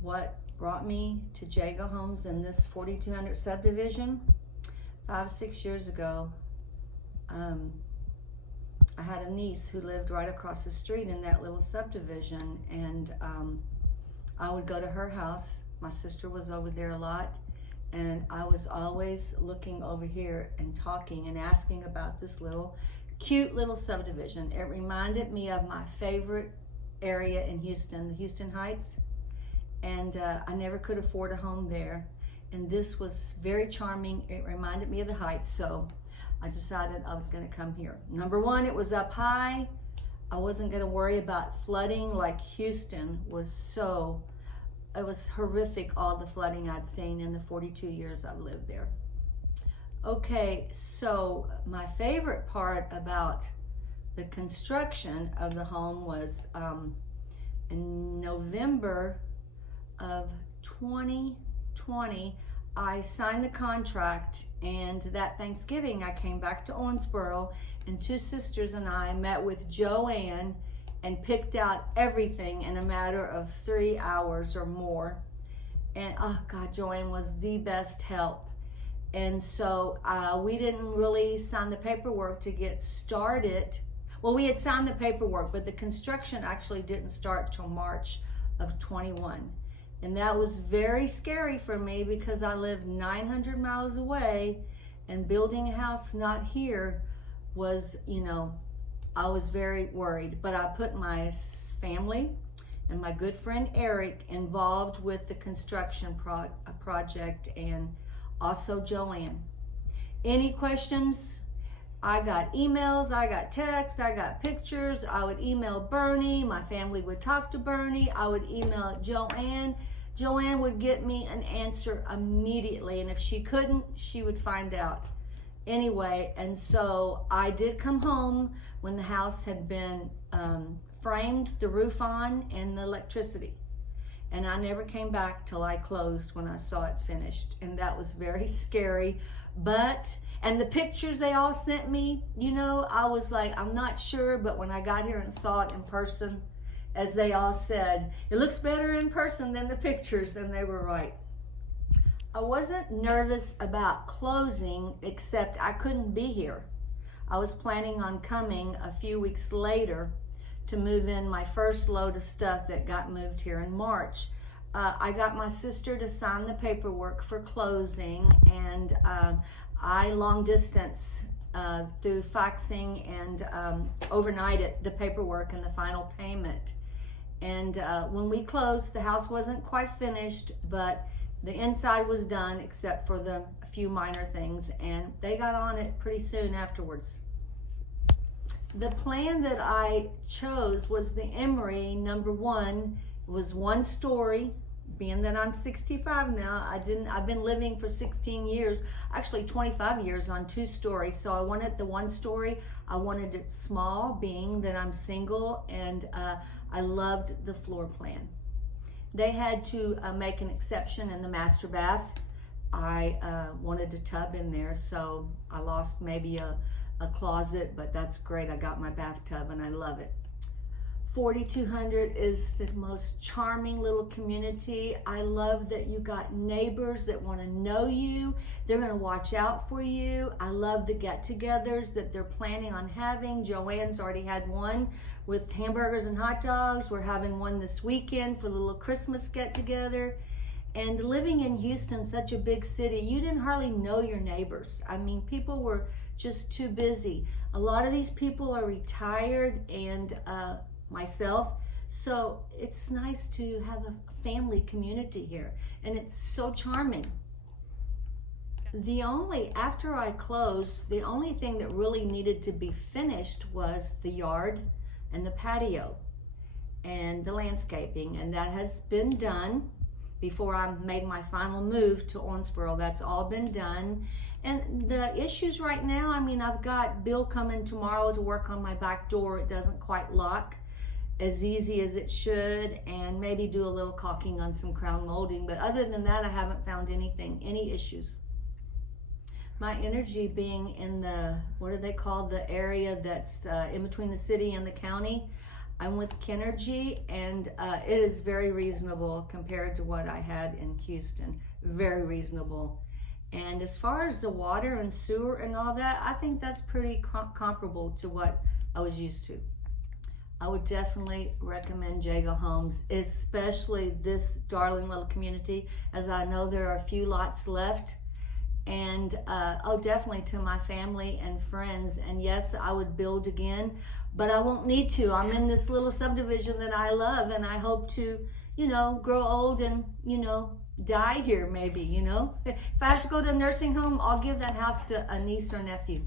what brought me to Jago Homes in this 4200 subdivision. 5-6 years ago, I had a niece who lived right across the street in that little subdivision, and I would go to her house. My sister was over there a lot, and I was always looking over here and talking and asking about this little cute little subdivision. It reminded me of my favorite area in Houston, the Houston Heights, and I never could afford a home there, and this was very charming. It reminded me of the Heights, so I decided I was going to come here. Number one, it was up high. I wasn't going to worry about flooding like Houston was. So it was horrific, all the flooding I'd seen in the 42 years I've lived there. Okay, so my favorite part about the construction of the home was in November of 2020, I signed the contract, and that Thanksgiving I came back to Owensboro, and two sisters and I met with Joanne and picked out everything in a matter of 3 hours or more. And oh God, Joanne was the best help. And so we didn't really sign the paperwork to get started. Well, we had signed the paperwork, but the construction actually didn't start till March of 21. And that was very scary for me because I lived 900 miles away, and building a house not here was, you know, I was very worried. But I put my family and my good friend Eric involved with the construction project, and also Joanne. Any questions? I got emails, I got texts, I got pictures. I would email Bernie, my family would talk to Bernie, I would email Joanne. Joanne would get me an answer immediately, and if she couldn't, she would find out. Anyway, and so I did come home when the house had been framed, the roof on, and the electricity. And I never came back till I closed when I saw it finished. And that was very scary. But, and the pictures they all sent me, you know, I was like, I'm not sure, but when I got here and saw it in person, as they all said, it looks better in person than the pictures, and they were right. I wasn't nervous about closing, except I couldn't be here. I was planning on coming a few weeks later to move in my first load of stuff that got moved here in March. I got my sister to sign the paperwork for closing, and I long distance through faxing and overnighted the paperwork and the final payment. And when we closed, the house wasn't quite finished, but the inside was done except for the few minor things, and they got on it pretty soon afterwards. The plan that I chose was the Emery. Number one, it was 1 story. Being that I'm 65 now, I've been living for 16 years, actually 25 years on 2 stories. So I wanted the 1 story. I wanted it small, being that I'm single, and I loved the floor plan. They had to make an exception in the master bath. I wanted a tub in there, so I lost maybe a closet, but that's great. I got my bathtub and I love it. 4200 is the most charming little community. I love that you got neighbors that want to know you. They're going to watch out for you. I love the get-togethers that they're planning on having. Joanne's already had one with hamburgers and hot dogs. We're having one this weekend for the little Christmas get-together. And living in Houston, such a big city, you didn't hardly know your neighbors. I mean, people were just too busy. A lot of these people are retired, and myself, so it's nice to have a family community here, and it's so charming. After I closed, the only thing that really needed to be finished was the yard and the patio and the landscaping, and that has been done before I made my final move to Owensboro. That's all been done. And the issues right now, I mean, I've got Bill coming tomorrow to work on my back door. It doesn't quite lock as easy as it should, and maybe do a little caulking on some crown molding. But other than that, I haven't found any issues. My energy being in the, what do they call the area that's in between the city and the county, I'm with Kinergy, and it is very reasonable compared to what I had in Houston. Very reasonable. And as far as the water and sewer and all that, I think that's pretty comparable to what I was used to. I would definitely recommend Jago Homes, especially this darling little community, as I know there are a few lots left. And oh, definitely to my family and friends. And yes, I would build again, but I won't need to. I'm in this little subdivision that I love, and I hope to, you know, grow old and, you know, die here maybe, you know. If I have to go to a nursing home, I'll give that house to a niece or nephew.